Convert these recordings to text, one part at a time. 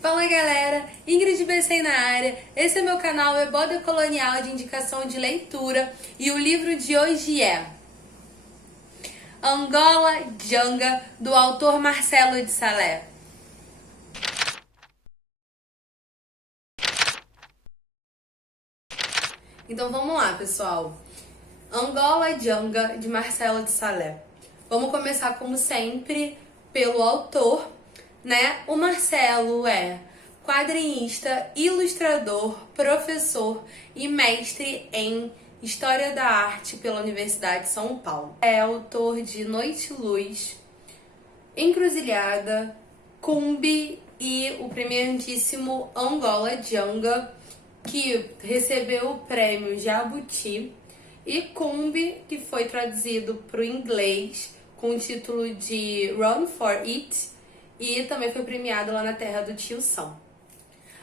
Fala galera, Ingrid BC na área. Esse é meu canal Eboda Colonial de indicação de leitura e o livro de hoje é Angola Janga, do autor Marcelo de Salé. Então vamos lá, pessoal. Angola Janga, de Marcelo de Salé. Vamos começar, como sempre, pelo autor, né? O Marcelo é quadrinista, ilustrador, professor e mestre em História da Arte pela Universidade de São Paulo. É autor de Noite e Luz, Encruzilhada, Cumbi e o premiadíssimo Angola Janga, que recebeu o prêmio Jabuti, e Cumbi, que foi traduzido para o inglês com o título de Run for It e também foi premiado lá na terra do Tio Sam.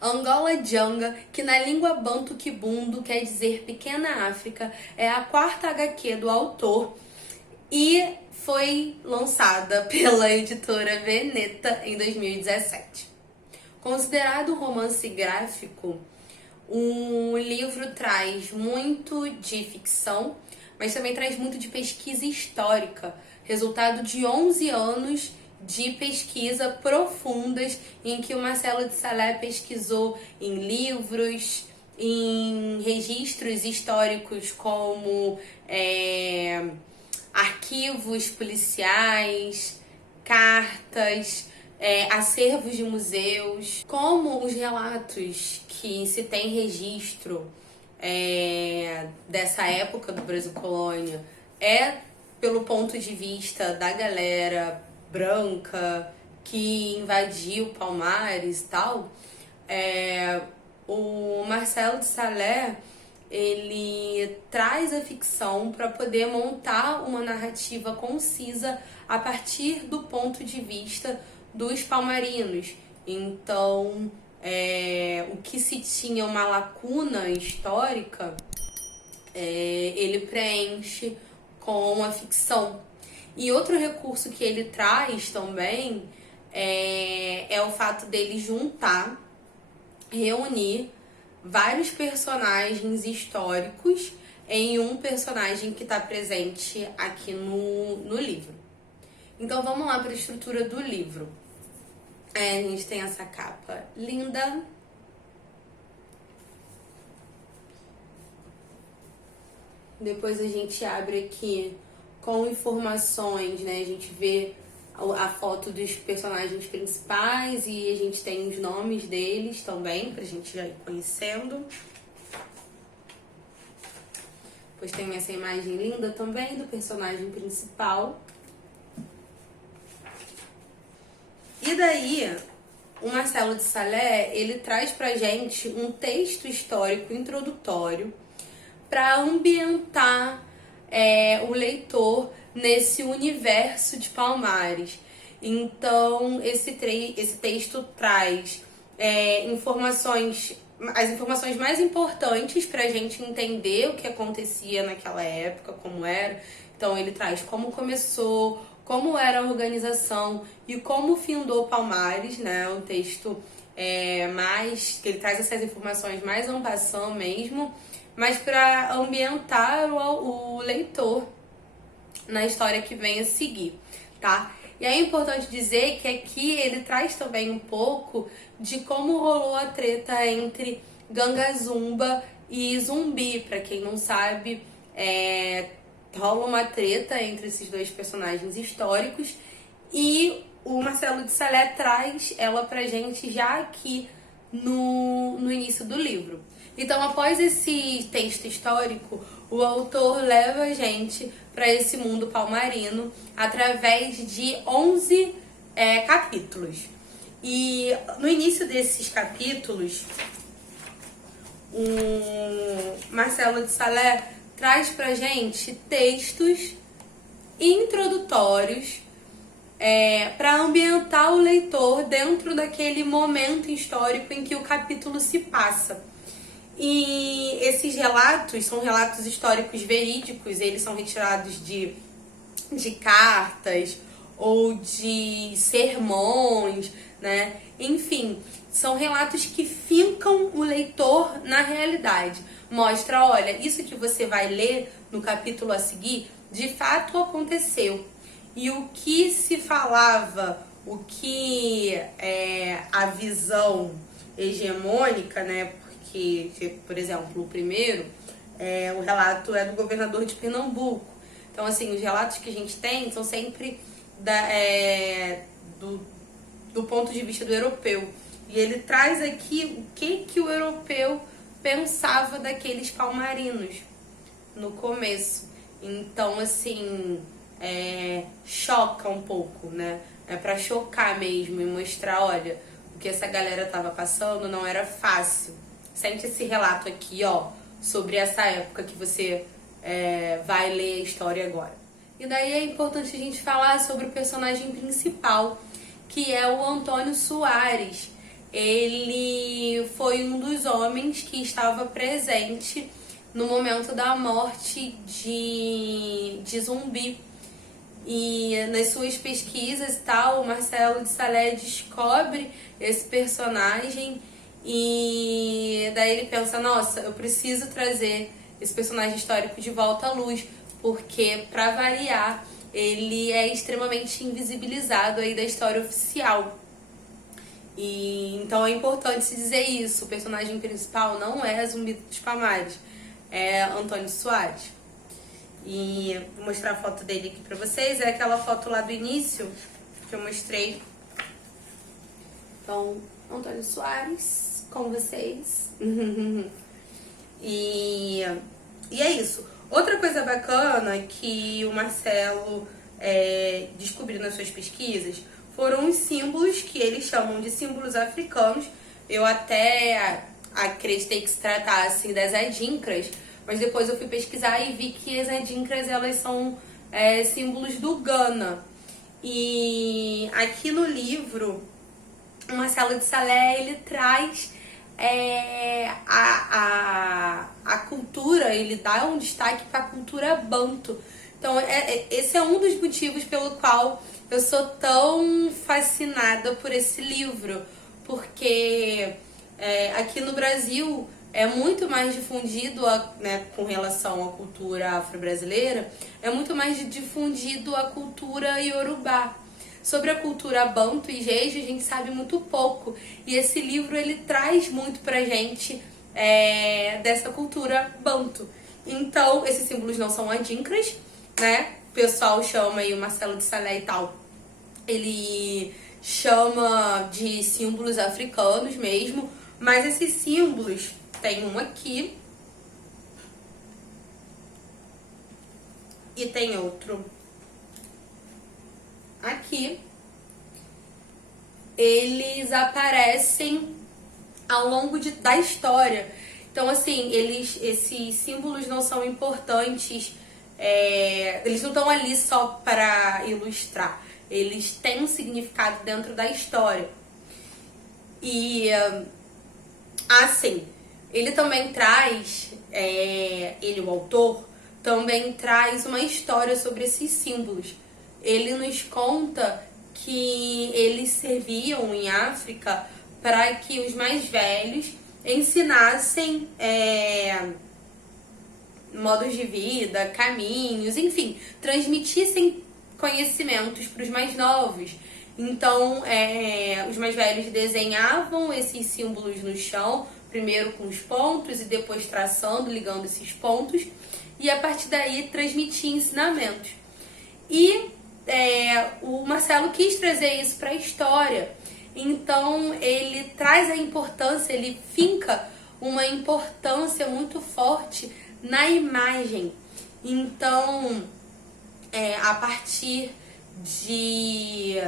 Angola Janga, que na língua banto kibundo quer dizer Pequena África, é a quarta HQ do autor e foi lançada pela editora Veneta em 2017. Considerado um romance gráfico, o livro traz muito de ficção, mas também traz muito de pesquisa histórica, resultado de 11 anos de pesquisa profundas em que o Marcelo de Salé pesquisou em livros, em registros históricos como arquivos policiais, cartas, acervos de museus, como os relatos que se tem registro dessa época do Brasil Colônia pelo ponto de vista da galera branca que invadiu Palmares e tal. O Marcelo de Salé, ele traz a ficção para poder montar uma narrativa concisa a partir do ponto de vista dos palmarinos. Então, o que se tinha uma lacuna histórica, ele preenche com a ficção. E outro recurso que ele traz também é o fato dele juntar, reunir vários personagens históricos em um personagem que está presente aqui no livro. Então vamos lá para a estrutura do livro. A gente tem essa capa linda. Depois a gente abre aqui com informações, né? A gente vê a foto dos personagens principais e a gente tem os nomes deles também, pra gente já ir conhecendo. Depois tem essa imagem linda também do personagem principal. E daí, o Marcelo de Salé, ele traz pra gente um texto histórico introdutório para ambientar o leitor nesse universo de Palmares. Então, esse texto traz as informações mais importantes para a gente entender o que acontecia naquela época, como era. Então, ele traz como começou, como era a organização e como findou Palmares, né? Um texto que ele traz essas informações mais en passant mesmo, mas para ambientar o leitor na história que vem a seguir, tá? E é importante dizer que aqui ele traz também um pouco de como rolou a treta entre Ganga Zumba e Zumbi. Para quem não sabe, rola uma treta entre esses dois personagens históricos e o Marcelo de Salé traz ela pra gente já aqui no início do livro. Então, após esse texto histórico, o autor leva a gente para esse mundo palmarino através de 11 capítulos. E no início desses capítulos, o Marcelo de Salé traz pra gente textos introdutórios para ambientar o leitor dentro daquele momento histórico em que o capítulo se passa. E esses relatos são relatos históricos verídicos, eles são retirados de cartas ou de sermões, né? Enfim, são relatos que fincam o leitor na realidade. Mostra, olha, isso que você vai ler no capítulo a seguir, de fato aconteceu. E o que se falava, o que a visão hegemônica, né? Porque, por exemplo, o primeiro, o relato é do governador de Pernambuco. Então, assim, os relatos que a gente tem são sempre do ponto de vista do europeu. E ele traz aqui o que o europeu pensava daqueles palmarinos no começo. Então, assim, choca um pouco, né? É pra chocar mesmo e mostrar, olha, o que essa galera tava passando não era fácil. Sente esse relato aqui, ó, sobre essa época que você vai ler a história agora. E daí é importante a gente falar sobre o personagem principal, que é o Antônio Soares. Ele foi um dos homens que estava presente no momento da morte de Zumbi. E nas suas pesquisas e tal, o Marcelo de Salé descobre esse personagem e daí ele pensa, nossa, eu preciso trazer esse personagem histórico de volta à luz, porque, pra variar, ele é extremamente invisibilizado aí da história oficial. E então é importante se dizer isso, o personagem principal não é Zumbi dos Palmares, é Antônio Soares. E vou mostrar a foto dele aqui pra vocês, é aquela foto lá do início que eu mostrei. Então, Antônio Soares com vocês. E é isso. Outra coisa bacana que o Marcelo descobriu nas suas pesquisas foram os símbolos que eles chamam de símbolos africanos. Eu até acreditei que se tratasse das adinkras, mas depois eu fui pesquisar e vi que as adinkras, elas são símbolos do Ghana. E aqui no livro, o Marcelo de Salé, ele traz a cultura, ele dá um destaque para a cultura banto. Então, esse é um dos motivos pelo qual eu sou tão fascinada por esse livro, porque aqui no Brasil é muito mais difundido, né, com relação à cultura afro-brasileira, é muito mais difundido a cultura iorubá. Sobre a cultura banto e jeje a gente sabe muito pouco, e esse livro ele traz muito pra gente dessa cultura banto. Então, esses símbolos não são adinkras, né? O pessoal chama aí, o Marcelo de Salé e tal, ele chama de símbolos africanos mesmo, mas esses símbolos, tem um aqui e tem outro aqui. Eles aparecem ao longo da história. Então, assim, esses símbolos não são importantes, eles não estão ali só para ilustrar. Eles têm um significado dentro da história. E, assim, ele também traz, o autor, também traz uma história sobre esses símbolos. Ele nos conta que eles serviam em África para que os mais velhos ensinassem modos de vida, caminhos, enfim, transmitissem conhecimentos para os mais novos. Então, os mais velhos desenhavam esses símbolos no chão, primeiro com os pontos e depois traçando, ligando esses pontos, e a partir daí transmitia ensinamentos. E o Marcelo quis trazer isso para a história, então ele traz a importância, ele finca uma importância muito forte na imagem. Então, a partir de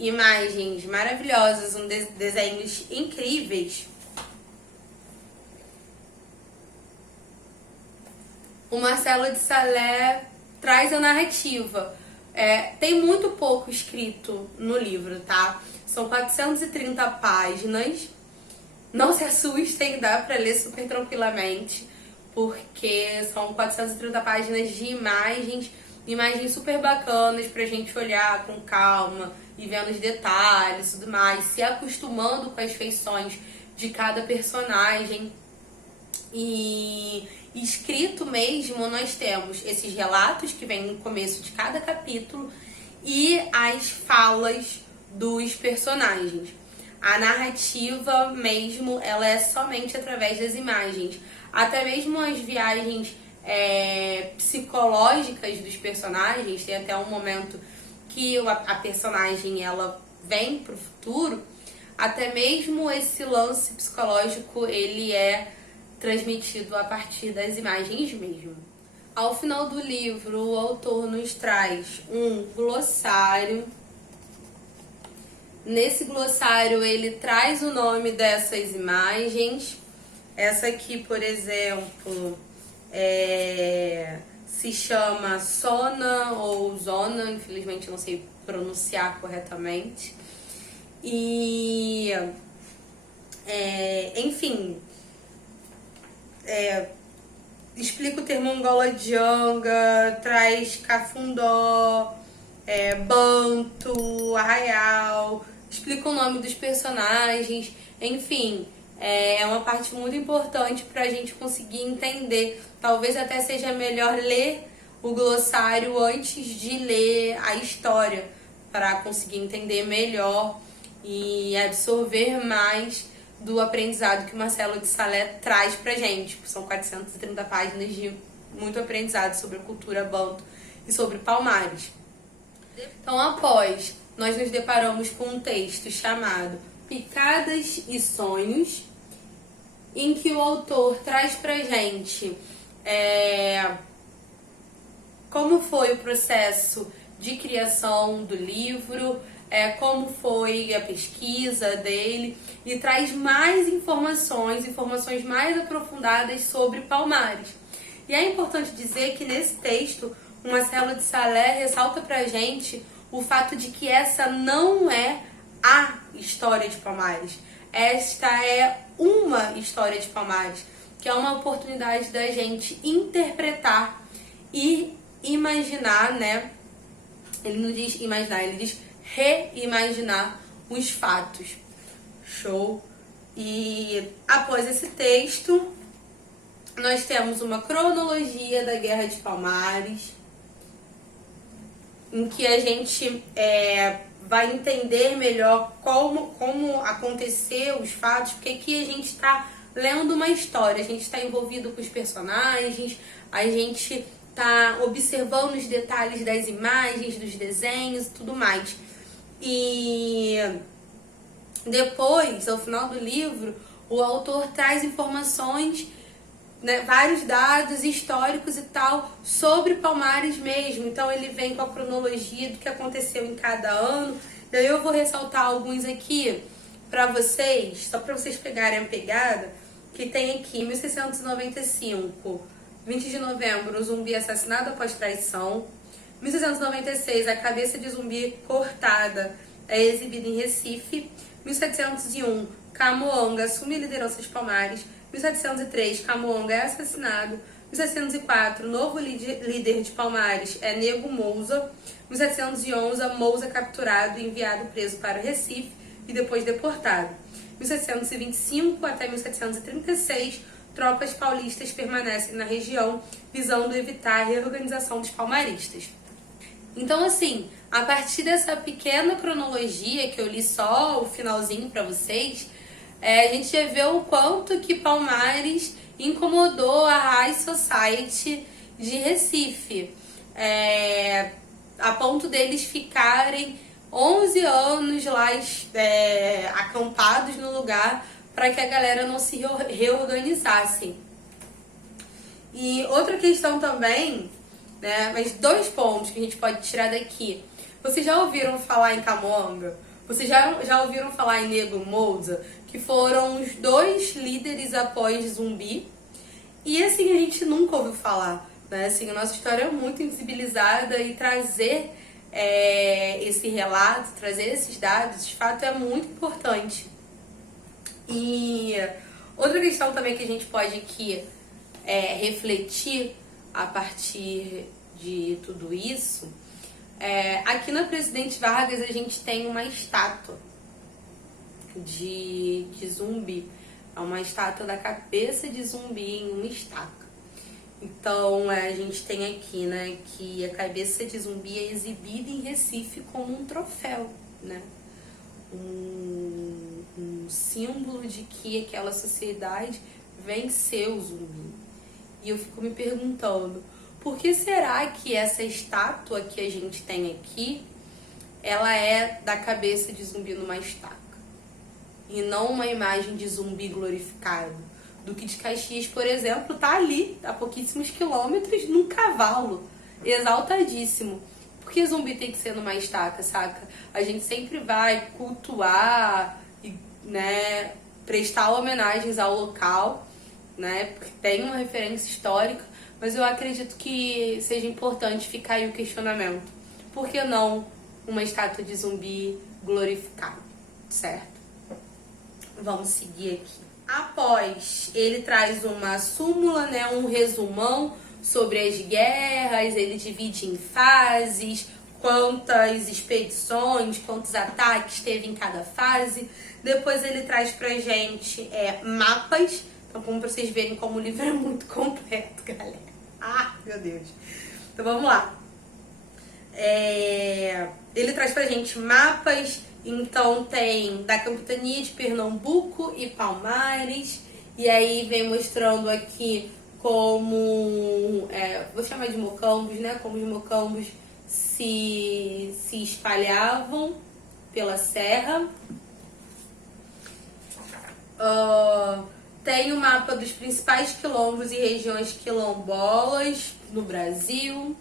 imagens maravilhosas, desenhos incríveis, o Marcelo de Salé traz a narrativa. Tem muito pouco escrito no livro, tá? São 430 páginas. Não se assustem, dá pra ler super tranquilamente, porque são 430 páginas de imagens super bacanas pra gente olhar com calma, e vendo os detalhes e tudo mais, se acostumando com as feições de cada personagem. E escrito mesmo, nós temos esses relatos que vêm no começo de cada capítulo e as falas dos personagens. A narrativa mesmo, ela é somente através das imagens. Até mesmo as viagens psicológicas dos personagens, tem até um momento que a personagem ela vem pro futuro, até mesmo esse lance psicológico ele é transmitido a partir das imagens mesmo. Ao final do livro, o autor nos traz um glossário. Nesse glossário, ele traz o nome dessas imagens. Essa aqui, por exemplo, se chama Sona ou Zona, infelizmente não sei pronunciar corretamente. E, enfim, explica o termo Angola Janga, traz Cafundó, Banto, Arraial, explica o nome dos personagens, enfim, é uma parte muito importante para a gente conseguir entender. Talvez até seja melhor ler o glossário antes de ler a história, para conseguir entender melhor e absorver mais do aprendizado que o Marcelo de Salé traz pra gente. São 430 páginas de muito aprendizado sobre a cultura banto e sobre Palmares. Então, após, nós nos deparamos com um texto chamado Picadas e Sonhos, em que o autor traz pra gente como foi o processo de criação do livro, como foi a pesquisa dele, e traz mais informações mais aprofundadas sobre Palmares. E é importante dizer que nesse texto, o Marcelo de Salé ressalta pra gente o fato de que essa não é a história de Palmares. Esta é uma história de Palmares, que é uma oportunidade da gente interpretar e imaginar, né? Ele não diz imaginar, ele diz reimaginar os fatos. Show? E após esse texto, nós temos uma cronologia da Guerra de Palmares, em que a gente vai entender melhor como aconteceu os fatos, porque aqui a gente está lendo uma história, a gente está envolvido com os personagens, a gente está observando os detalhes das imagens, dos desenhos e tudo mais. E depois, ao final do livro, o autor traz informações, né, vários dados históricos e tal sobre Palmares mesmo. Então ele vem com a cronologia do que aconteceu em cada ano. Daí eu vou ressaltar alguns aqui para vocês, só para vocês pegarem a pegada, que tem aqui 1695, 20 de novembro, o zumbi assassinado após traição. 1696, a cabeça de zumbi cortada é exibida em Recife. 1701, Camoanga assume a liderança de Palmares. 1703, Camoanga é assassinado. 1704, novo líder de Palmares é Nego Mouza. 1711, Mouza capturado e enviado preso para Recife e depois deportado. 1725 até 1736, tropas paulistas permanecem na região, visando evitar a reorganização dos palmaristas. Então, assim, a partir dessa pequena cronologia, que eu li só o finalzinho para vocês, a gente já vê o quanto que Palmares incomodou a High Society de Recife, a ponto deles ficarem 11 anos lá acampados no lugar para que a galera não se reorganizasse. E outra questão também, né, mas 2 pontos que a gente pode tirar daqui. Vocês já ouviram falar em Camoanga? Vocês já ouviram falar em Nego Mouza? Que foram os 2 líderes após Zumbi. E assim, a gente nunca ouviu falar, né? Assim, a nossa história é muito invisibilizada e trazer esse relato, trazer esses dados, de fato é muito importante. E outra questão também que a gente pode aqui refletir a partir de tudo isso Aqui na Presidente Vargas a gente tem uma estátua de zumbi. É uma estátua da cabeça de zumbi em uma estaca. Então a gente tem aqui, né, que a cabeça de zumbi é exibida em Recife como um troféu, né? Um símbolo de que aquela sociedade venceu o zumbi. E eu fico me perguntando, por que será que essa estátua que a gente tem aqui, ela é da cabeça de zumbi numa estaca? E não uma imagem de zumbi glorificado? Duque de Caxias, por exemplo, tá ali, a pouquíssimos quilômetros, num cavalo, exaltadíssimo. Por que zumbi tem que ser numa estaca, saca? A gente sempre vai cultuar, né, prestar homenagens ao local, né, porque tem uma referência histórica, mas eu acredito que seja importante ficar aí o questionamento. Por que não uma estátua de zumbi glorificada, certo? Vamos seguir aqui. Após, ele traz uma súmula, né, um resumão sobre as guerras, ele divide em fases, quantas expedições, quantos ataques teve em cada fase. Depois ele traz pra gente mapas. Então, como pra vocês verem como o livro é muito completo, galera. Ah, meu Deus. Então, vamos lá. Ele traz pra gente mapas. Então, tem da Capitania de Pernambuco e Palmares. E aí, vem mostrando aqui como... vou chamar de mocambos, né? Como os mocambos se espalhavam pela serra. Tem o mapa dos principais quilombos e regiões quilombolas no Brasil.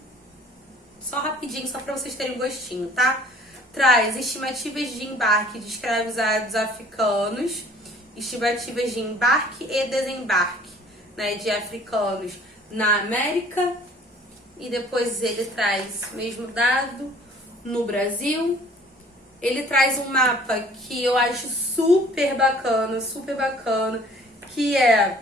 Só rapidinho, só para vocês terem um gostinho, tá? Traz estimativas de embarque de escravizados africanos, estimativas de embarque e desembarque, né, de africanos na América. E depois ele traz o mesmo dado no Brasil. Ele traz um mapa que eu acho super bacana, que é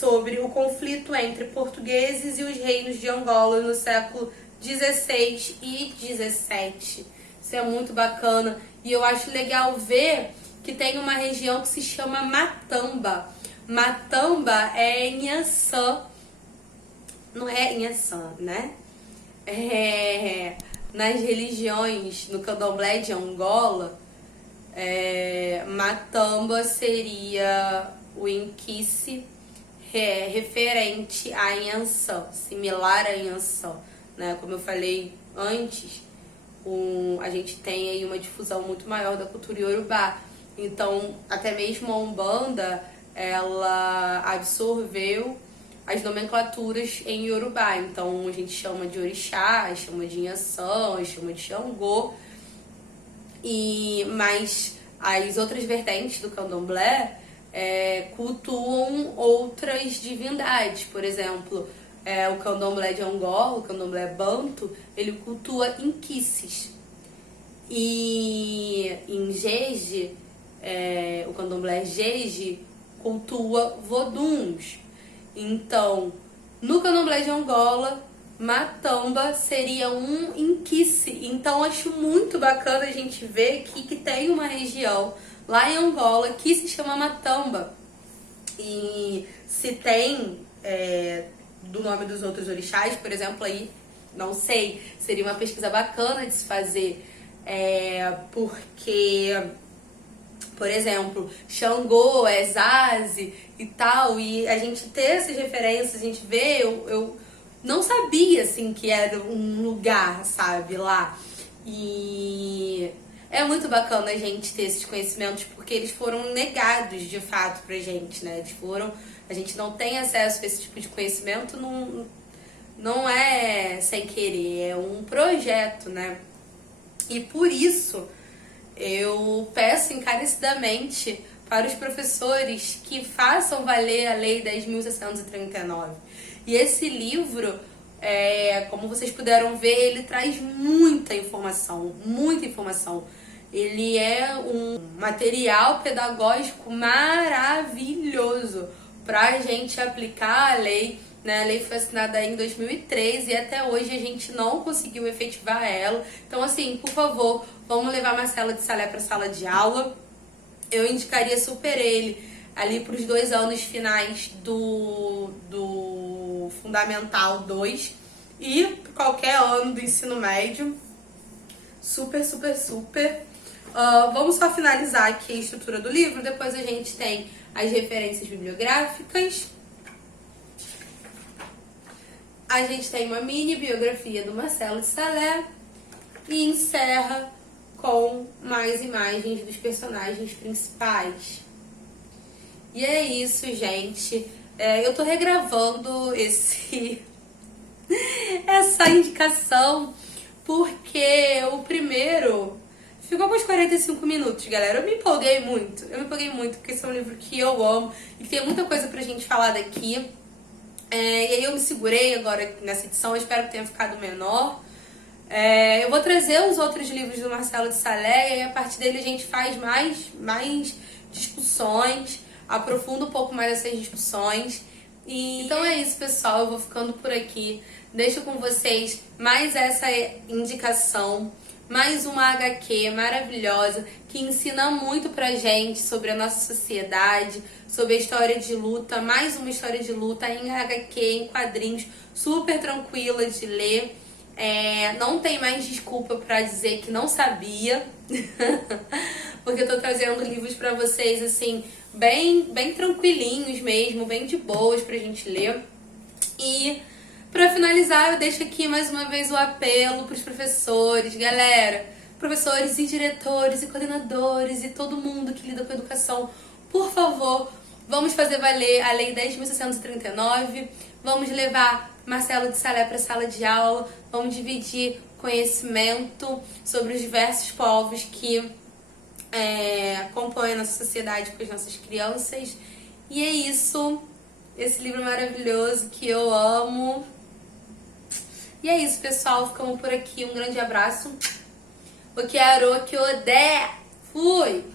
sobre o conflito entre portugueses e os reinos de Angola no século 16 e 17. Isso é muito bacana. E eu acho legal ver que tem uma região que se chama Matamba. Matamba é em Inhaçã. Não é Inhaçã, né? Nas religiões, no candomblé de Angola, Matamba seria o Inquice referente a Inhaçã, similar a Inhaçã, né? Como eu falei antes, a gente tem aí uma difusão muito maior da cultura iorubá. Então, até mesmo a Umbanda, ela absorveu as nomenclaturas em Iorubá. Então, a gente chama de Orixá, chama de Inhaçã, chama de Xangô. Mas as outras vertentes do candomblé cultuam outras divindades. Por exemplo, o candomblé de Angola, o candomblé banto, ele cultua inquices. E em Jeje, o candomblé Jeje cultua voduns. Então, no candomblé de Angola, Matamba seria um inquice. Então, acho muito bacana a gente ver que tem uma região lá em Angola que se chama Matamba. E se tem do nome dos outros orixás, por exemplo, aí, não sei, seria uma pesquisa bacana de se fazer, porque, por exemplo, Xangô, Zaze e tal, e a gente ter essas referências, a gente vê, eu não sabia, assim, que era um lugar, sabe, lá. E é muito bacana a gente ter esses conhecimentos, porque eles foram negados, de fato, pra gente, né? A gente não tem acesso a esse tipo de conhecimento, não é sem querer, é um projeto, né? E por isso, eu peço encarecidamente para os professores que façam valer a Lei 10.639. E esse livro, como vocês puderam ver, ele traz muita informação, muita informação. Ele é um material pedagógico maravilhoso para a gente aplicar a lei né? A lei foi assinada em 2013 e até hoje a gente não conseguiu efetivar ela. Então, assim, por favor, vamos levar Marcelo de Salé para a sala de aula. Eu indicaria super ele ali para os 2 anos finais do Fundamental 2 e qualquer ano do ensino médio. Super, super, super. Vamos só finalizar aqui a estrutura do livro. Depois a gente tem as referências bibliográficas. A gente tem uma mini biografia do Marcelo de Salé e encerra com mais imagens dos personagens principais. E é isso, gente. Eu tô regravando essa indicação porque o primeiro ficou com uns 45 minutos, galera. Eu me empolguei muito. Porque esse é um livro que eu amo e que tem muita coisa pra gente falar daqui. E aí eu me segurei agora nessa edição, eu espero que tenha ficado menor. Eu vou trazer os outros livros do Marcelo de Salé e aí a partir dele a gente faz mais discussões, aprofunda um pouco mais essas discussões. Então é isso, pessoal, eu vou ficando por aqui. Deixo com vocês mais essa indicação, mais uma HQ maravilhosa que ensina muito pra gente sobre a nossa sociedade, sobre a história de luta, mais uma história de luta em HQ, em quadrinhos, super tranquila de ler. Não tem mais desculpa pra dizer que não sabia, porque eu tô trazendo livros pra vocês, assim, bem tranquilinhos mesmo, bem de boas pra gente ler. E pra finalizar, eu deixo aqui mais uma vez o apelo pros professores, galera, professores e diretores e coordenadores e todo mundo que lida com educação, por favor, vamos fazer valer a Lei 10.639, vamos levar Marcelo de Salé para a sala de aula, vamos dividir conhecimento sobre os diversos povos que compõem a nossa sociedade com as nossas crianças. E é isso, esse livro maravilhoso que eu amo. E é isso, pessoal, ficamos por aqui, um grande abraço. O que ode, fui!